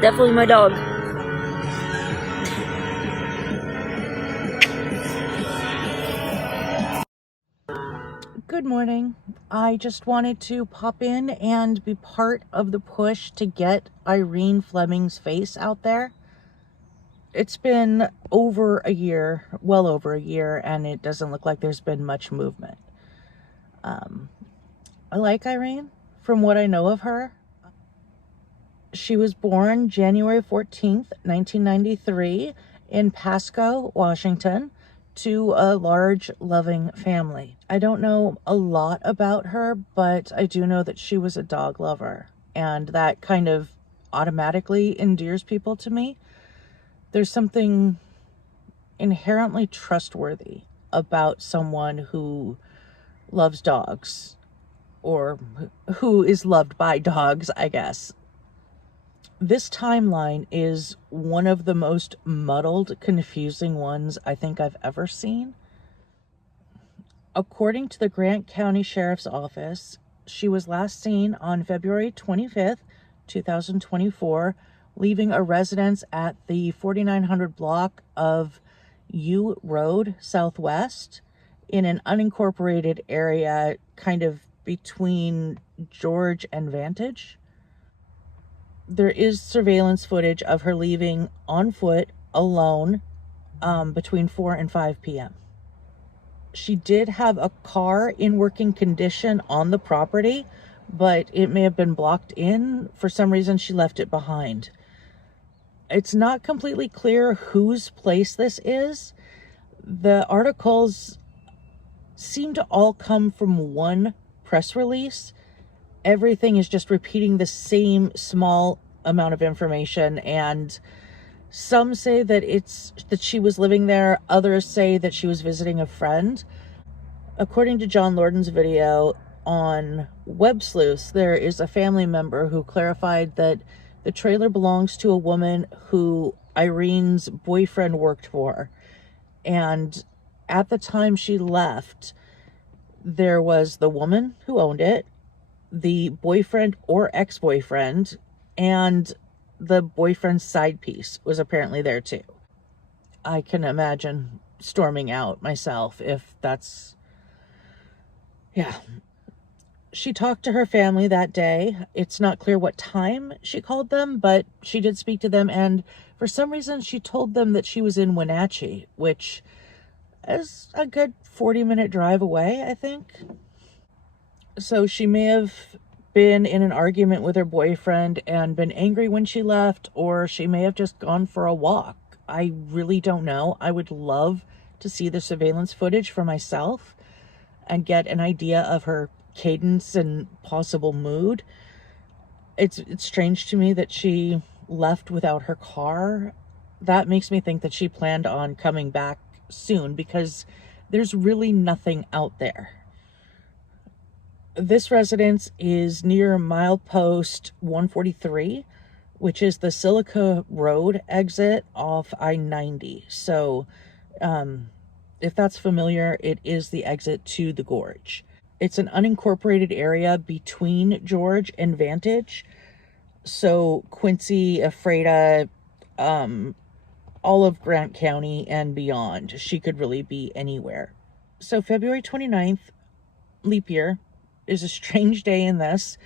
Definitely my dog. Good morning. I just wanted to pop in and be part of the push to get Irene Fleming's face out there. It's been over a year, well over a year, and it doesn't look like there's been much movement. I like Irene from what I know of her. She was born January 14th, 1993 in Pasco, Washington, to a large, loving family. I don't know a lot about her, but I do know that she was a dog lover, and that kind of automatically endears people to me. There's something inherently trustworthy about someone who loves dogs, or who is loved by dogs, I guess. This timeline is one of the most muddled, confusing ones I think I've ever seen. According to the Grant County Sheriff's Office, she was last seen on February 25th, 2024, leaving a residence at the 4900 block of U Road Southwest in an unincorporated area kind of between George and Vantage. There is surveillance footage of her leaving on foot alone between 4 and 5 p.m. She did have a car in working condition on the property, but it may have been blocked in. For some reason, she left it behind. It's not completely clear whose place this is. The articles seem to all come from one press release. Everything is just repeating the same small amount of information, and some say that she was living there, others say that she was visiting a friend. According to John Lorden's video on Web Sleuths, there is a family member who clarified that the trailer belongs to a woman who Irene's boyfriend worked for, and at the time she left, there was the woman who owned it, the boyfriend or ex-boyfriend, and the boyfriend's side piece was apparently there too. I can imagine storming out myself if that's... Yeah. She talked to her family that day. It's not clear what time she called them, but she did speak to them, and for some reason she told them that she was in Wenatchee, which is a good 40-minute drive away, I think. So she may have been in an argument with her boyfriend and been angry when she left, or she may have just gone for a walk. I really don't know. I would love to see the surveillance footage for myself and get an idea of her cadence and possible mood. It's strange to me that she left without her car. That makes me think that she planned on coming back soon, because there's really nothing out there. This residence is near milepost 143, which is the Silica Road exit off I-90. So if that's familiar, it is the exit to the gorge. It's an unincorporated area between George and Vantage. So Quincy, Ephrata, all of Grant County and beyond. She could really be anywhere. So February 29th, leap year, is a strange day in this.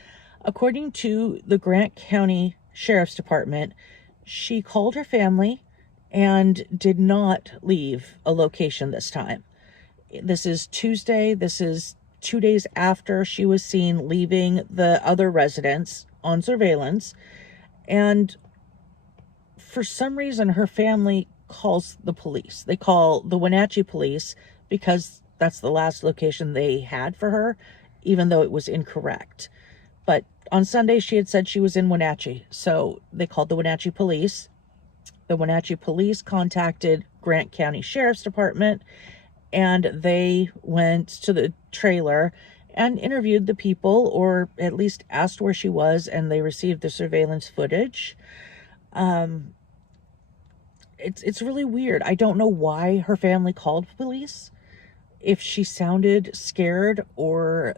According to the Grant County Sheriff's Department, she called her family and did not leave a location this time. This is Tuesday. This is 2 days after she was seen leaving the other residence on surveillance. And for some reason, her family calls the police. They call the Wenatchee police because that's the last location they had for her, even though it was incorrect. But on Sunday, she had said she was in Wenatchee, so they called the Wenatchee police. The Wenatchee police contacted Grant County Sheriff's Department, and they went to the trailer and interviewed the people, or at least asked where she was, and they received the surveillance footage. It's really weird. I don't know why her family called police. If she sounded scared, or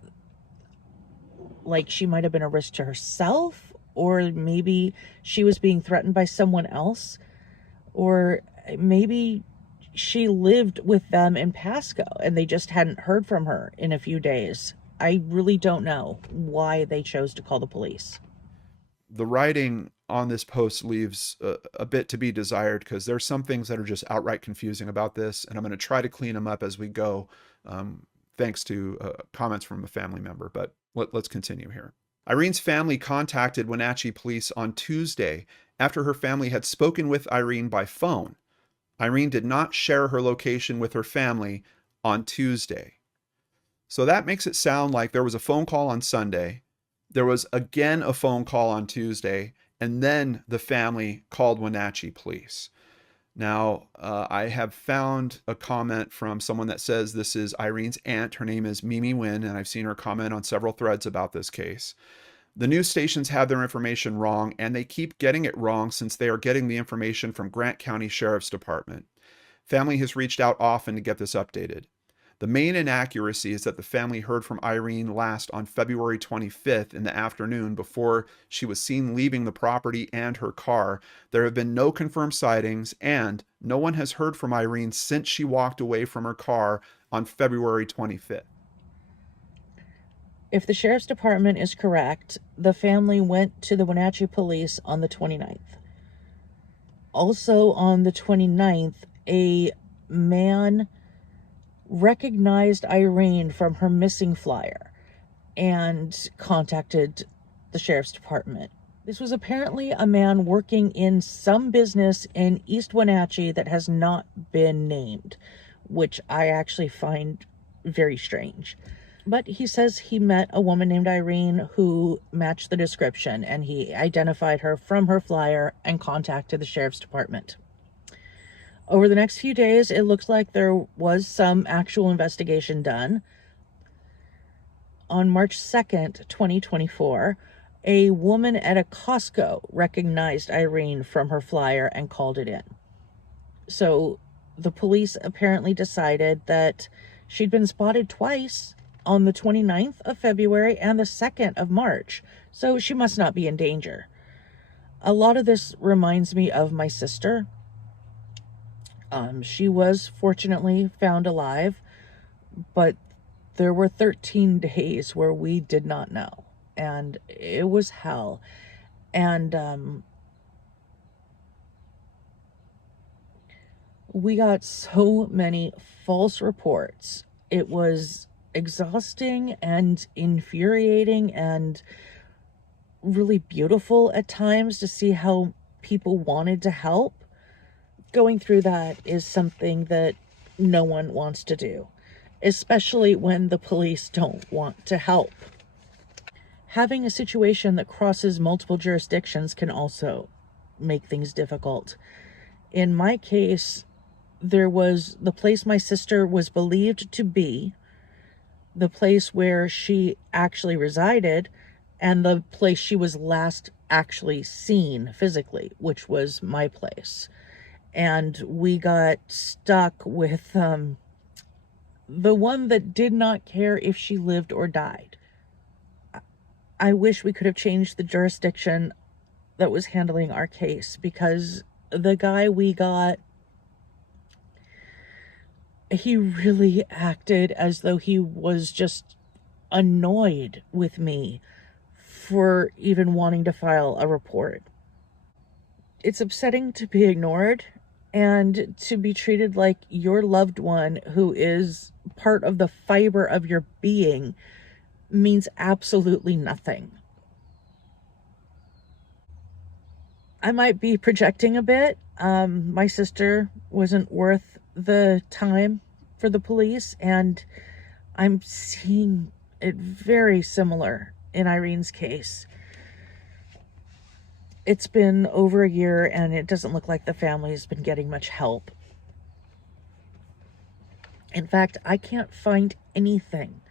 like she might have been a risk to herself, or maybe she was being threatened by someone else, or maybe she lived with them in Pasco and they just hadn't heard from her in a few days. I really don't know why they chose to call the police. The writing on this post leaves a bit to be desired because there's some things that are just outright confusing about this, and I'm going to try to clean them up as we go, thanks to comments from a family member. But let's continue here. Irene's family contacted Wenatchee police on Tuesday after her family had spoken with Irene by phone. Irene did not share her location with her family on Tuesday. So that makes it sound like there was a phone call on Sunday. There was again a phone call on Tuesday, and then the family called Wenatchee police. Now, I have found a comment from someone that says this is Irene's aunt. Her name is Mimi Wynn, and I've seen her comment on several threads about this case. The news stations have their information wrong, and they keep getting it wrong since they are getting the information from Grant County Sheriff's Department. Family has reached out often to get this updated. The main inaccuracy is that the family heard from Irene last on February 25th in the afternoon before she was seen leaving the property and her car. There have been no confirmed sightings, and no one has heard from Irene since she walked away from her car on February 25th. If the sheriff's department is correct, the family went to the Wenatchee police on the 29th. Also on the 29th, a man recognized Irene from her missing flyer and contacted the sheriff's department. This was apparently a man working in some business in East Wenatchee that has not been named, which I actually find very strange. But he says he met a woman named Irene who matched the description, and he identified her from her flyer and contacted the sheriff's department. Over the next few days, it looks like there was some actual investigation done. On March 2nd, 2024, a woman at a Costco recognized Irene from her flyer and called it in. So the police apparently decided that she'd been spotted twice on the 29th of February and the 2nd of March, so she must not be in danger. A lot of this reminds me of my sister. She was fortunately found alive, but there were 13 days where we did not know, and it was hell. And we got so many false reports. It was exhausting and infuriating and really beautiful at times to see how people wanted to help. Going through that is something that no one wants to do, especially when the police don't want to help. Having a situation that crosses multiple jurisdictions can also make things difficult. In my case, there was the place my sister was believed to be, the place where she actually resided, and the place she was last actually seen physically, which was my place. And we got stuck with the one that did not care if she lived or died. I wish we could have changed the jurisdiction that was handling our case, because the guy we got, he really acted as though he was just annoyed with me for even wanting to file a report. It's upsetting to be ignored and to be treated like your loved one, who is part of the fiber of your being, means absolutely nothing. I might be projecting a bit. My sister wasn't worth the time for the police, and I'm seeing it very similar in Irene's case. It's been over a year, and it doesn't look like the family has been getting much help. In fact, I can't find anything,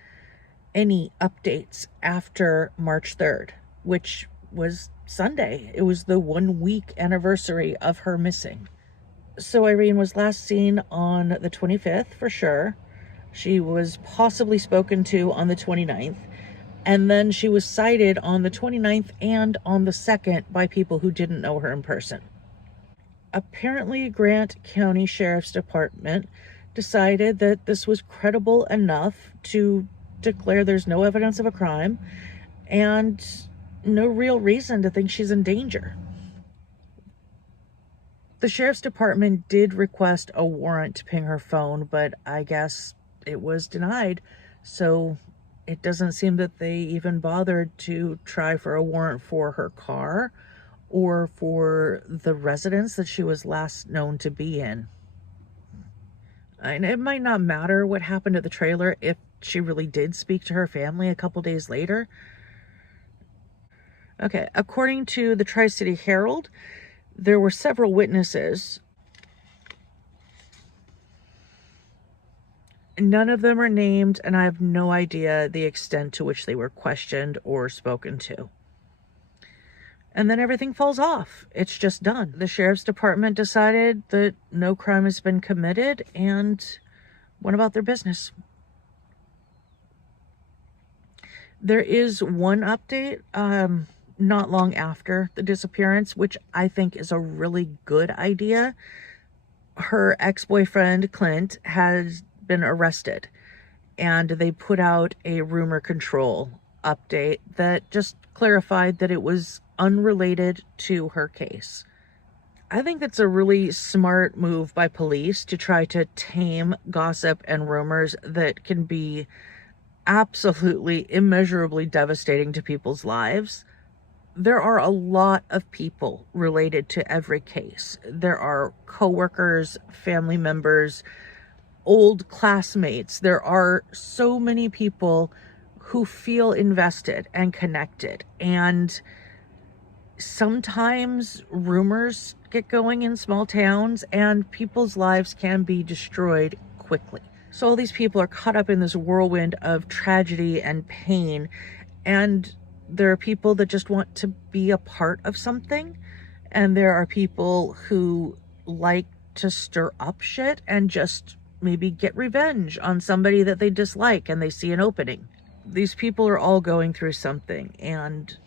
any updates after March 3rd, which was Sunday. It was the 1-week anniversary of her missing. So Irene was last seen on the 25th for sure. She was possibly spoken to on the 29th. And then she was cited on the 29th and on the 2nd by people who didn't know her in person. Apparently, Grant County Sheriff's Department decided that this was credible enough to declare there's no evidence of a crime and no real reason to think she's in danger. The Sheriff's Department did request a warrant to ping her phone, but I guess it was denied, so it doesn't seem that they even bothered to try for a warrant for her car or for the residence that she was last known to be in. And it might not matter what happened to the trailer if she really did speak to her family a couple days later. Okay, according to the Tri-City Herald, there were several witnesses. None of them are named, and I have no idea the extent to which they were questioned or spoken to. And then everything falls off. It's just done. The Sheriff's Department decided that no crime has been committed and went about their business. There is one update not long after the disappearance, which I think is a really good idea. Her ex-boyfriend, Clint, has been arrested, and they put out a rumor control update that just clarified that it was unrelated to her case. I think it's a really smart move by police to try to tame gossip and rumors that can be absolutely immeasurably devastating to people's lives. There are a lot of people related to every case. There are coworkers, family members, old classmates. There are so many people who feel invested and connected, and sometimes rumors get going in small towns and people's lives can be destroyed quickly. So all these people are caught up in this whirlwind of tragedy and pain, and there are people that just want to be a part of something, and there are people who like to stir up shit and just maybe get revenge on somebody that they dislike and they see an opening. These people are all going through something, and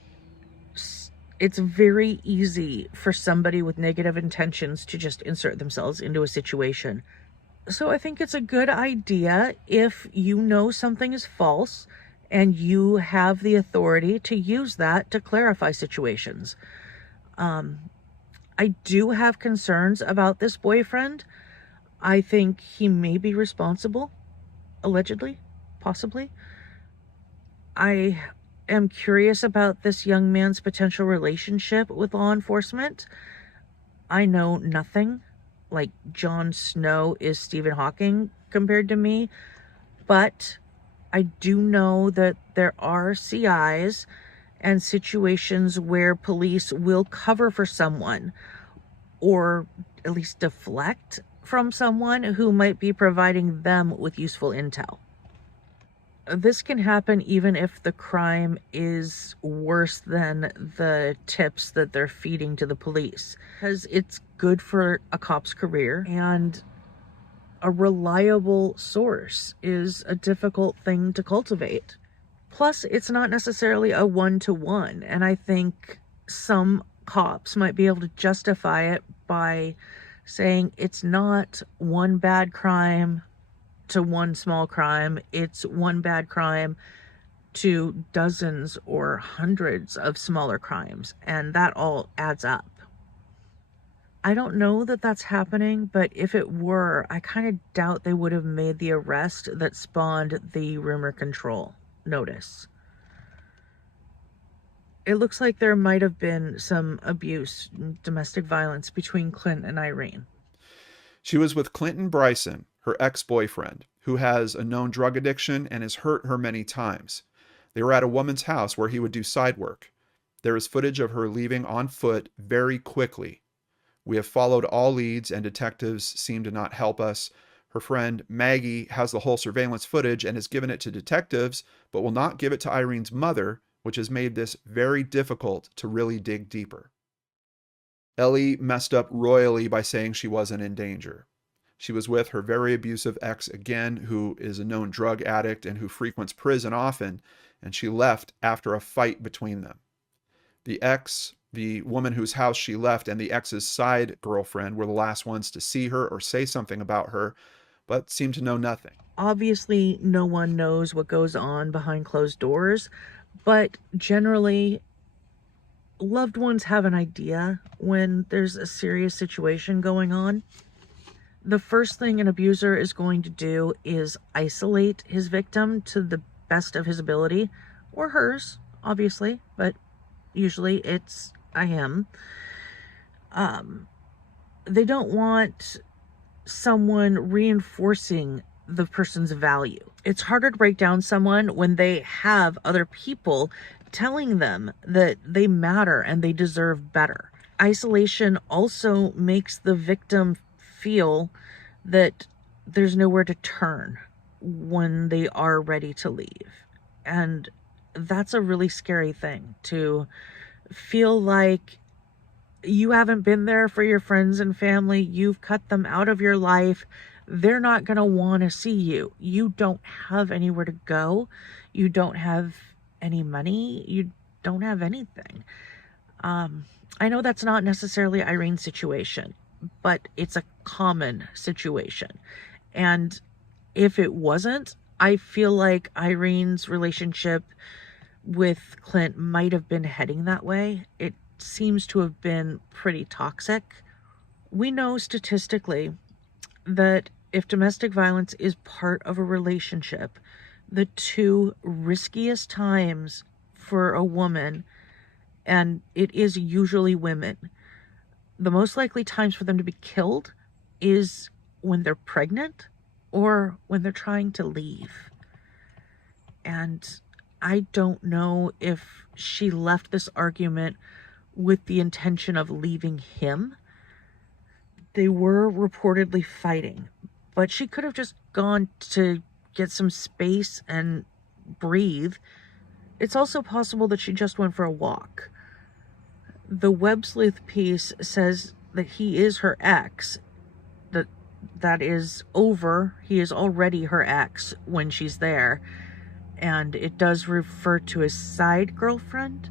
it's very easy for somebody with negative intentions to just insert themselves into a situation. So I think it's a good idea if you know something is false and you have the authority to use that to clarify situations. I do have concerns about this boyfriend. I think he may be responsible, allegedly, possibly. I am curious about this young man's potential relationship with law enforcement. I know nothing. Like, Jon Snow is Stephen Hawking compared to me, but I do know that there are CIs and situations where police will cover for someone, or at least deflect from someone who might be providing them with useful intel. This can happen even if the crime is worse than the tips that they're feeding to the police, because it's good for a cop's career, and a reliable source is a difficult thing to cultivate. Plus, it's not necessarily a one-to-one, and I think some cops might be able to justify it by saying it's not one bad crime to one small crime, it's one bad crime to dozens or hundreds of smaller crimes, and that all adds up. I don't know that that's happening, but if it were, I kind of doubt they would have made the arrest that spawned the rumor control notice. It looks like there might have been some abuse, domestic violence between Clint and Irene. She was with Clinton Bryson, her ex-boyfriend, who has a known drug addiction and has hurt her many times. They were at a woman's house where he would do side work. There is footage of her leaving on foot very quickly. We have followed all leads and detectives seem to not help us. Her friend Maggie has the whole surveillance footage and has given it to detectives, but will not give it to Irene's mother, which has made this very difficult to really dig deeper. Ellie messed up royally by saying she wasn't in danger. She was with her very abusive ex again, who is a known drug addict and who frequents prison often, and she left after a fight between them. The woman whose house she left, and the ex's side girlfriend were the last ones to see her or say something about her, but seemed to know nothing. Obviously, no one knows what goes on behind closed doors, but generally, loved ones have an idea when there's a serious situation going on. The first thing an abuser is going to do is isolate his victim to the best of his ability, or hers, obviously, but usually it's a him. They don't want someone reinforcing the person's value. It's harder to break down someone when they have other people telling them that they matter and they deserve better. Isolation also makes the victim feel that there's nowhere to turn when they are ready to leave. And that's a really scary thing, to feel like you haven't been there for your friends and family. You've cut them out of your life. They're not going to want to see you. You don't have anywhere to go. You don't have any money. You don't have anything. I know that's not necessarily Irene's situation, but it's a common situation. And if it wasn't, I feel like Irene's relationship with Clint might have been heading that way. It seems to have been pretty toxic. We know statistically that if domestic violence is part of a relationship, the two riskiest times for a woman, and it is usually women, the most likely times for them to be killed is when they're pregnant or when they're trying to leave. And I don't know if she left this argument with the intention of leaving him. They were reportedly fighting, but she could have just gone to get some space and breathe. It's also possible that she just went for a walk. The web sleuth piece says that he is her ex, that is over. He is already her ex when she's there, and it does refer to his side girlfriend.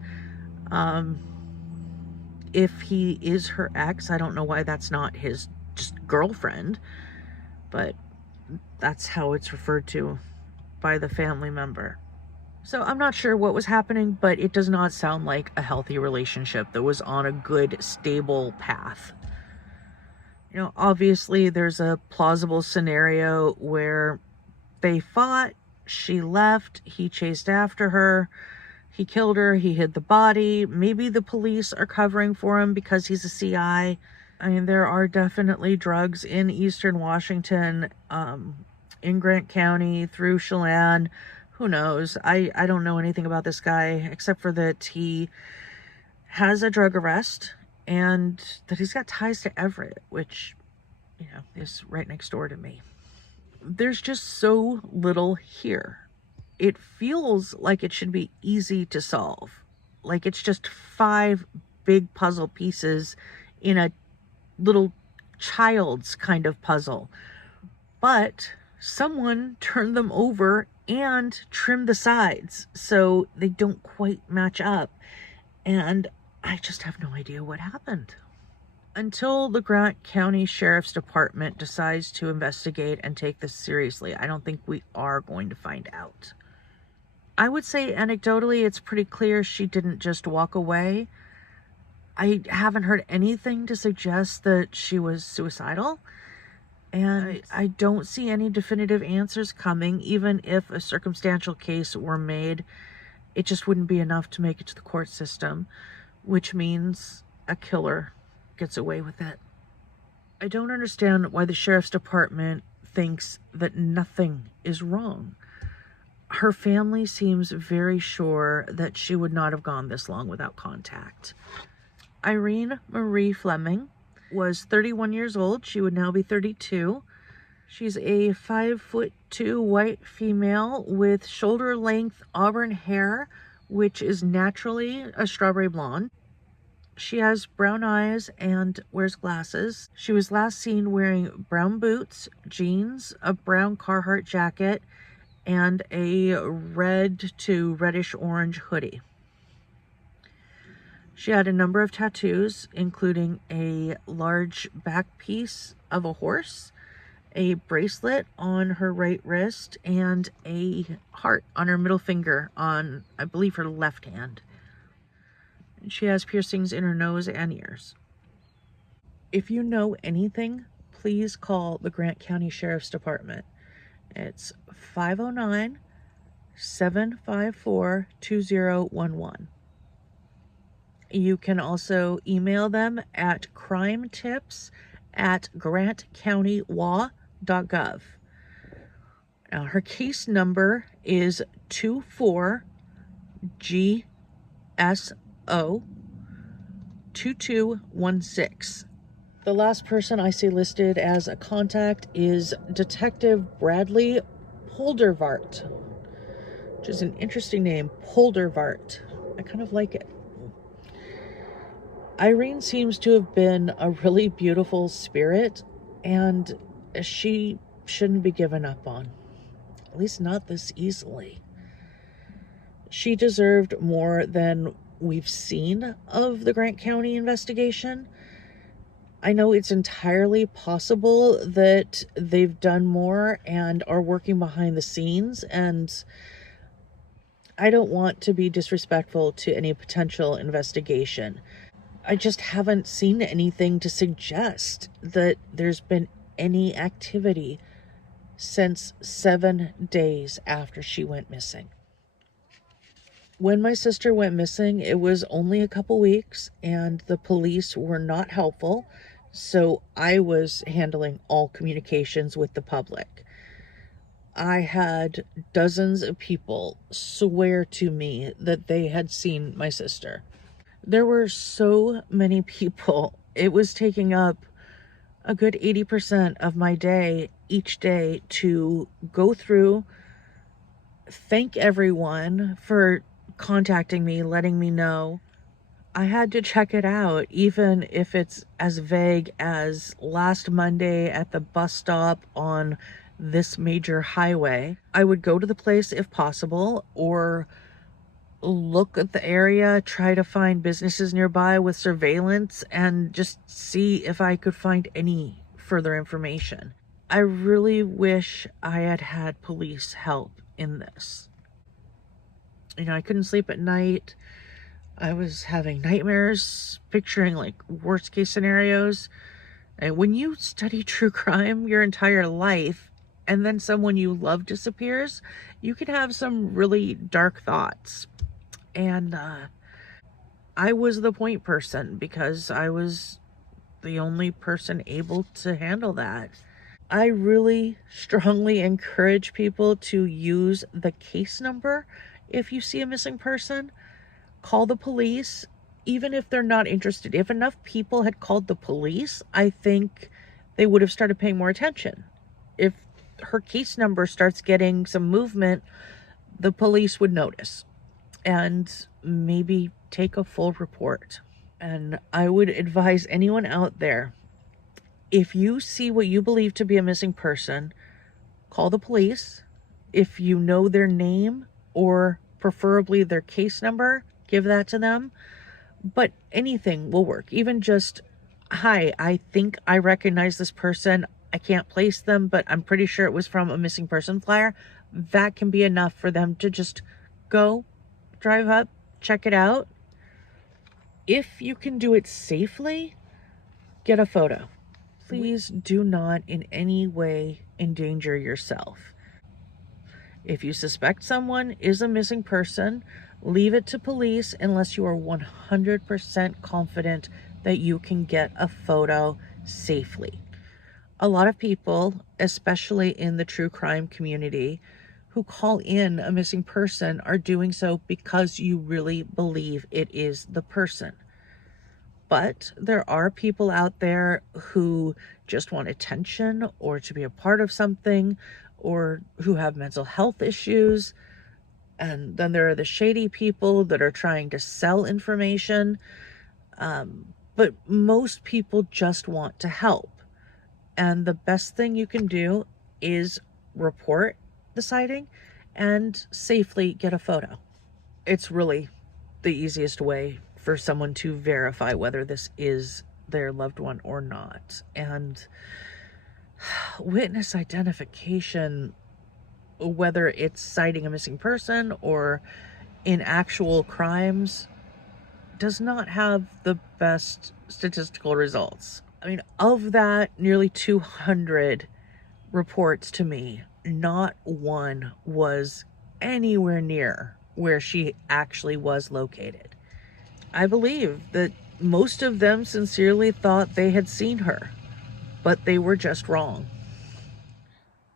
If he is her ex, I don't know why that's not his just girlfriend, but that's how it's referred to by the family member. So I'm not sure what was happening, but it does not sound like a healthy relationship that was on a good, stable path. You know, obviously there's a plausible scenario where they fought, she left, he chased after her, he killed her, he hid the body. Maybe the police are covering for him because he's a CI. I mean, there are definitely drugs in Eastern Washington, in Grant County, through Chelan. Who knows? I don't know anything about this guy except for that he has a drug arrest and that he's got ties to Everett, which, you know, is right next door to me. There's just so little here. It feels like it should be easy to solve. Like it's just 5 big puzzle pieces in a little child's kind of puzzle. But someone turned them over and trimmed the sides so they don't quite match up. And I just have no idea what happened. Until the Grant County Sheriff's Department decides to investigate and take this seriously, I don't think we are going to find out. I would say anecdotally, it's pretty clear she didn't just walk away. I haven't heard anything to suggest that she was suicidal. And I don't see any definitive answers coming. Even if a circumstantial case were made, it just wouldn't be enough to make it to the court system, which means a killer gets away with it. I don't understand why the sheriff's department thinks that nothing is wrong. Her family seems very sure that she would not have gone this long without contact. Irene Marie Fleming was 31 years old. She would now be 32. She's a 5'2" white female with shoulder-length auburn hair, which is naturally a strawberry blonde. She has brown eyes and wears glasses. She was last seen wearing brown boots, jeans, a brown Carhart jacket, and a red to reddish orange hoodie. She had a number of tattoos, including a large back piece of a horse, a bracelet on her right wrist, and a heart on her middle finger on, I believe, her left hand. She has piercings in her nose and ears. If you know anything, please call the Grant County Sheriff's Department. It's 509-754-2011. You can also email them at crimetips@grantcountywa.gov. Now, her case number is 24GSO2216. The last person I see listed as a contact is Detective Bradley Poldervart, which is an interesting name, Poldervart. I kind of like it. Irene seems to have been a really beautiful spirit, and she shouldn't be given up on, at least not this easily. She deserved more than we've seen of the Grant County investigation. I know it's entirely possible that they've done more and are working behind the scenes, and I don't want to be disrespectful to any potential investigation. I just haven't seen anything to suggest that there's been any activity since 7 days after she went missing. When my sister went missing, it was only a couple weeks and the police were not helpful, so I was handling all communications with the public. I had dozens of people swear to me that they had seen my sister. There were so many people. It was taking up a good 80% of my day each day to go through, thank everyone for contacting me, letting me know. I had to check it out, even if it's as vague as last Monday at the bus stop on this major highway. I would go to the place if possible, or look at the area, try to find businesses nearby with surveillance, and just see if I could find any further information. I really wish I had had police help in this. I couldn't sleep at night. I was having nightmares, picturing like worst case scenarios. And when you study true crime your entire life and then someone you love disappears, you can have some really dark thoughts. And I was the point person because I was the only person able to handle that. I really strongly encourage people to use the case number if you see a missing person. Call the police, even if they're not interested. If enough people had called the police, I think they would have started paying more attention. If her case number starts getting some movement, the police would notice and maybe take a full report. And I would advise anyone out there, if you see what you believe to be a missing person, call the police. If you know their name or preferably their case number, give that to them. But anything will work. Even just, hi, I think I recognize this person. I can't place them, but I'm pretty sure it was from a missing person flyer. That can be enough for them to just go, drive up, check it out. If you can do it safely, get a photo. Please do not in any way endanger yourself. If you suspect someone is a missing person, leave it to police unless you are 100% confident that you can get a photo safely. A lot of people, especially in the true crime community, who call in a missing person are doing so because you really believe it is the person. But there are people out there who just want attention or to be a part of something, or who have mental health issues. And then there are the shady people that are trying to sell information. But most people just want to help. And the best thing you can do is report the sighting and safely get a photo. It's really the easiest way for someone to verify whether this is their loved one or not. And witness identification, whether it's citing a missing person or in actual crimes, does not have the best statistical results. I mean, of that nearly 200 reports to me, not one was anywhere near where she actually was located. I believe that most of them sincerely thought they had seen her, but they were just wrong.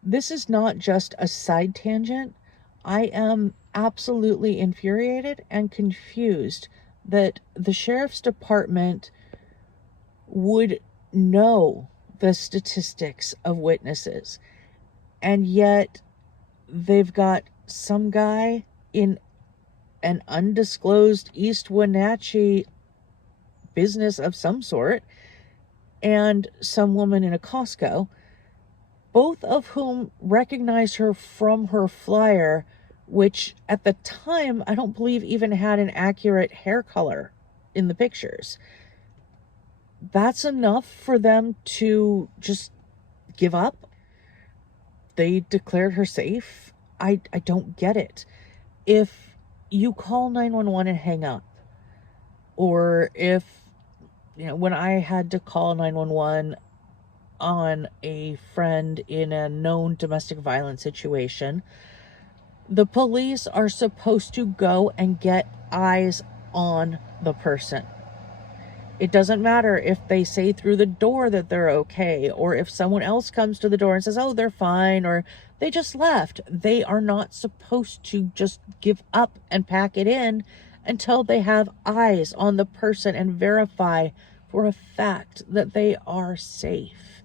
This is not just a side tangent. I am absolutely infuriated and confused that the sheriff's department would know the statistics of witnesses, and yet they've got some guy in an undisclosed East Wenatchee business of some sort and some woman in a Costco, both of whom recognize her from her flyer, which at the time I don't believe even had an accurate hair color in the pictures. That's enough for them to just give up. They declared her safe. I don't get it. If you call 911 and hang up, or if, when I had to call 911 on a friend in a known domestic violence situation, the police are supposed to go and get eyes on the person. It doesn't matter if they say through the door that they're okay, or if someone else comes to the door and says, oh, they're fine, or they just left. They are not supposed to just give up and pack it in until they have eyes on the person and verify for a fact that they are safe.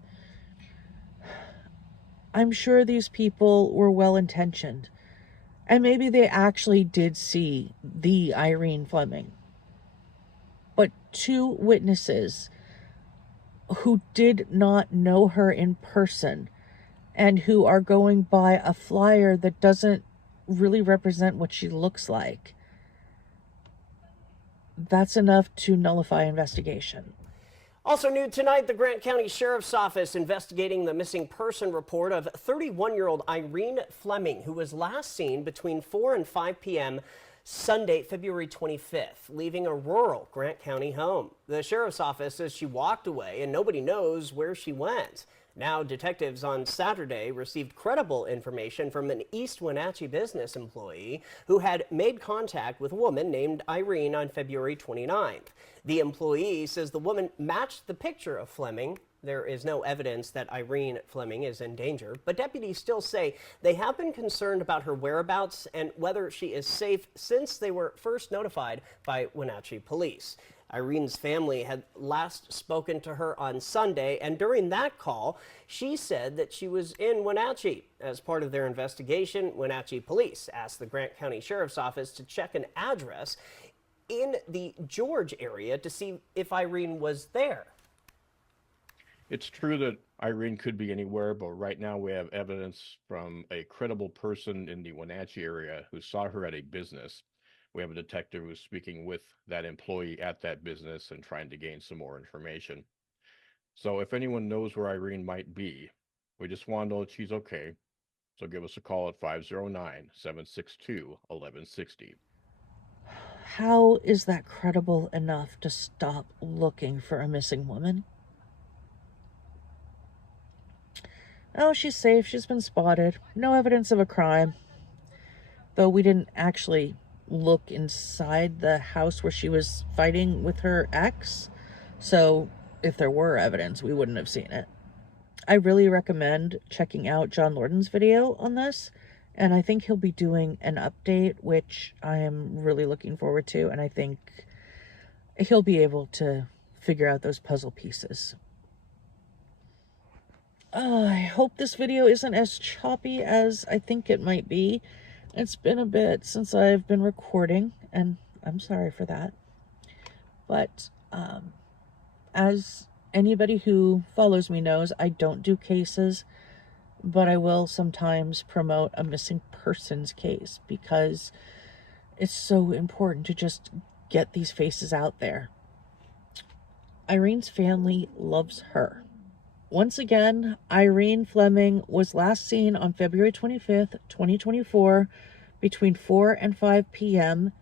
I'm sure these people were well-intentioned, and maybe they actually did see the Irene Fleming. But two witnesses who did not know her in person and who are going by a flyer that doesn't really represent what she looks like, that's enough to nullify investigation. Also new tonight, the Grant County Sheriff's Office investigating the missing person report of 31-year-old Irene Fleming, who was last seen between 4 and 5 p.m. Sunday, February 25th, leaving a rural Grant County home. The Sheriff's Office says she walked away and nobody knows where she went. Now, detectives on Saturday received credible information from an East Wenatchee business employee who had made contact with a woman named Irene on February 29th. The employee says the woman matched the picture of Fleming. There is no evidence that Irene Fleming is in danger, but deputies still say they have been concerned about her whereabouts and whether she is safe since they were first notified by Wenatchee police. Irene's family had last spoken to her on Sunday, and during that call, she said that she was in Wenatchee. As part of their investigation, Wenatchee police asked the Grant County Sheriff's Office to check an address in the George area to see if Irene was there. It's true that Irene could be anywhere, but right now we have evidence from a credible person in the Wenatchee area who saw her at a business. We have a detective who's speaking with that employee at that business and trying to gain some more information. So if anyone knows where Irene might be, we just want to know that she's okay. So give us a call at 509-762-1160. How is that credible enough to stop looking for a missing woman? Oh, she's safe. She's been spotted. No evidence of a crime. Though we didn't actually look inside the house where she was fighting with her ex. So if there were evidence, we wouldn't have seen it. I really recommend checking out John Lorden's video on this. And I think he'll be doing an update, which I am really looking forward to. And I think he'll be able to figure out those puzzle pieces. I hope this video isn't as choppy as I think it might be. It's been a bit since I've been recording, and I'm sorry for that. But as anybody who follows me knows, I don't do cases but I will sometimes promote a missing persons case because it's so important to just get these faces out there. Irene's family loves her. Once again, Irene Fleming was last seen on February 25th, 2024, between 4 and 5 p.m.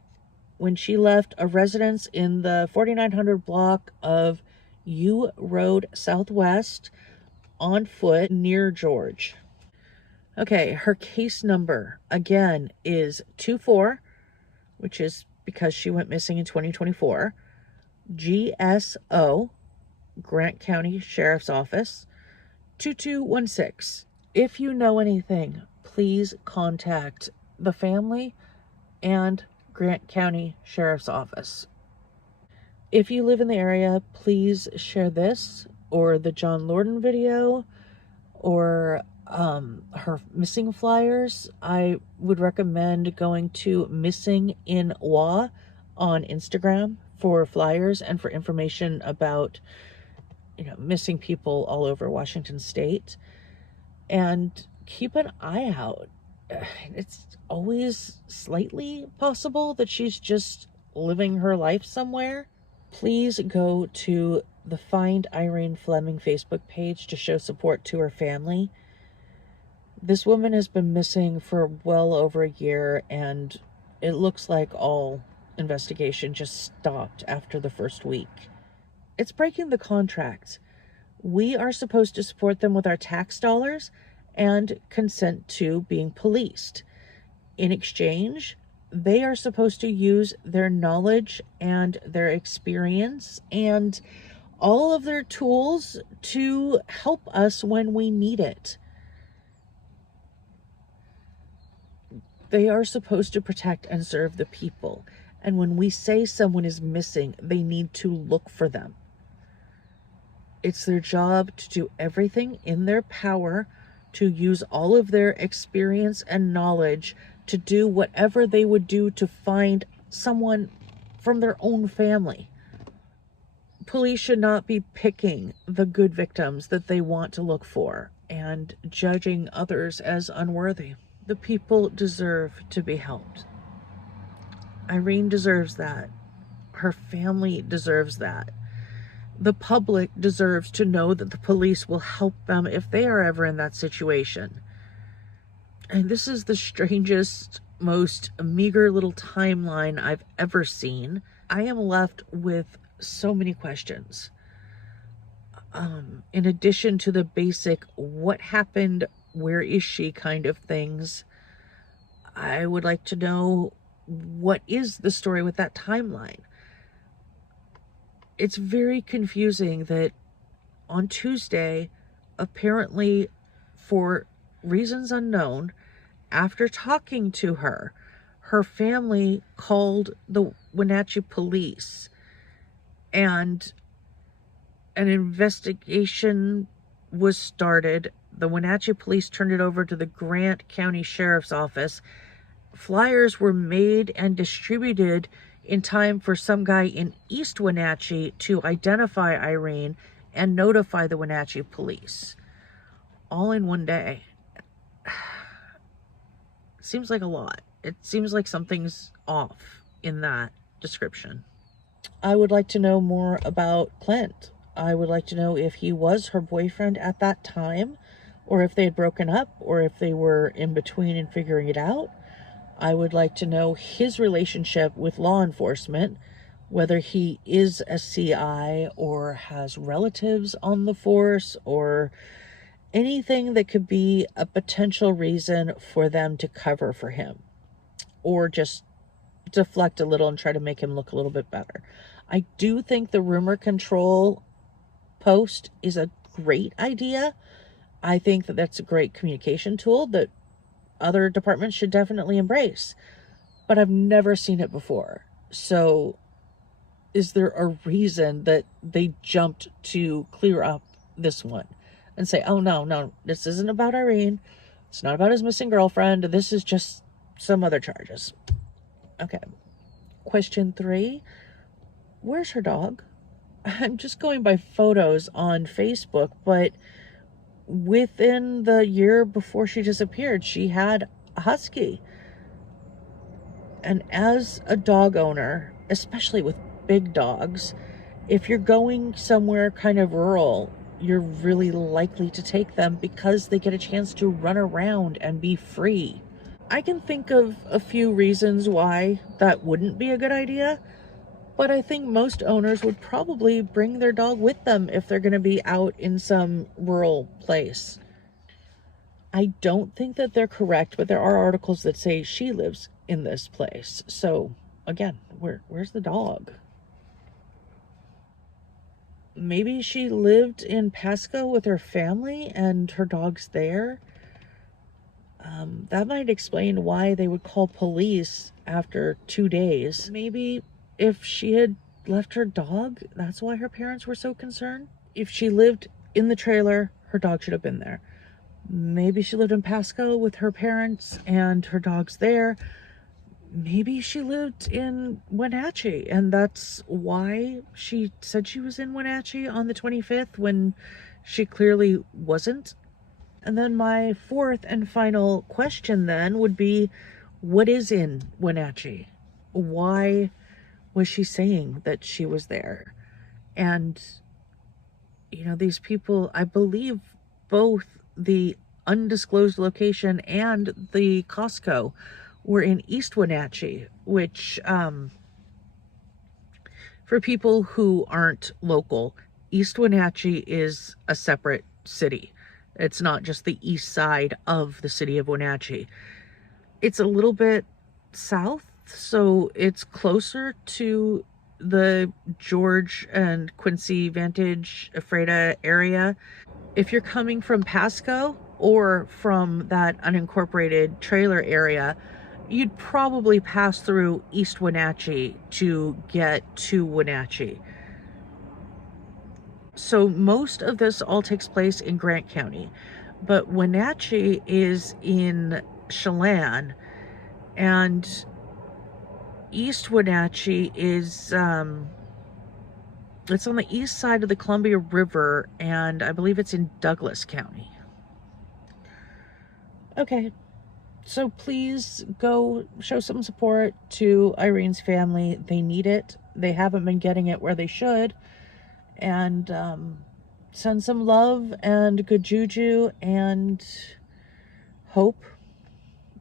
when she left a residence in the 4900 block of U Road Southwest on foot near George. Okay, her case number again is 24, which is because she went missing in 2024, GSO, Grant County Sheriff's Office, 2216. If you know anything, please contact the family and Grant County Sheriff's Office. If you live in the area, please share this or the John Lorden video or her missing flyers. I would recommend going to Missing in Wa on Instagram for flyers and for information about, missing people all over Washington State. And keep an eye out. It's always slightly possible that she's just living her life somewhere. Please go to the Find Irene Fleming Facebook page to show support to her family. This woman has been missing for well over a year, and it looks like all investigation just stopped after the first week. It's breaking the contract. We are supposed to support them with our tax dollars and consent to being policed. In exchange, they are supposed to use their knowledge and their experience and all of their tools to help us when we need it. They are supposed to protect and serve the people. And when we say someone is missing, they need to look for them. It's their job to do everything in their power to use all of their experience and knowledge to do whatever they would do to find someone from their own family. Police should not be picking the good victims that they want to look for and judging others as unworthy. The people deserve to be helped. Irene deserves that. Her family deserves that. The public deserves to know that the police will help them if they are ever in that situation. And this is the strangest, most meager little timeline I've ever seen. I am left with so many questions. In addition to the basic what happened, where is she kind of things, I would like to know what is the story with that timeline. It's very confusing that on Tuesday, apparently for reasons unknown, after talking to her, her family called the Wenatchee police and an investigation was started. The Wenatchee police turned it over to the Grant County Sheriff's Office. Flyers were made and distributed in time for some guy in East Wenatchee to identify Irene and notify the Wenatchee police. All in one day. Seems like a lot. It seems like something's off in that description. I would like to know more about Clint. I would like to know if he was her boyfriend at that time, or if they had broken up, or if they were in between and figuring it out. I would like to know his relationship with law enforcement, whether he is a CI or has relatives on the force or anything that could be a potential reason for them to cover for him or just deflect a little and try to make him look a little bit better. I do think the rumor control post is a great idea. I think that that's a great communication tool that other departments should definitely embrace, but I've never seen it before. So is there a reason that they jumped to clear up this one and say, oh no, this isn't about Irene, it's not about his missing girlfriend, this is just some other charges? Okay. Question 3, where's her dog? I'm just going by photos on Facebook, but within the year before she disappeared, she had a husky. And as a dog owner, especially with big dogs, if you're going somewhere kind of rural, you're really likely to take them because they get a chance to run around and be free. I can think of a few reasons why that wouldn't be a good idea, but I think most owners would probably bring their dog with them if they're going to be out in some rural place. I don't think that they're correct, but there are articles that say she lives in this place. So, again, where's the dog? Maybe she lived in Pasco with her family and her dog's there. That might explain why they would call police after 2 days. Maybe if she had left her dog, that's why her parents were so concerned. If she lived in the trailer, her dog should have been there. Maybe she lived in Pasco with her parents and her dog's there. Maybe she lived in Wenatchee, and that's why she said she was in Wenatchee on the 25th when she clearly wasn't. And then my fourth and final question then would be, what is in Wenatchee? Why was she saying that she was there? And, these people, I believe both the undisclosed location and the Costco were in East Wenatchee, which, for people who aren't local, East Wenatchee is a separate city. It's not just the east side of the city of Wenatchee. It's a little bit south, so it's closer to the George and Quincy Vantage Ephrata area. If you're coming from Pasco or from that unincorporated trailer area, you'd probably pass through East Wenatchee to get to Wenatchee. So most of this all takes place in Grant County, but Wenatchee is in Chelan, and East Wenatchee is it's on the east side of the Columbia River, and I believe it's in Douglas County. Okay, so please go show some support to Irene's family. They need it. They haven't been getting it where they should. And send some love and good juju and hope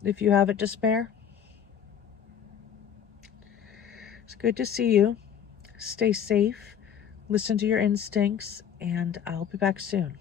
if you have it to spare. It's good to see you. Stay safe. Listen to your instincts, and I'll be back soon.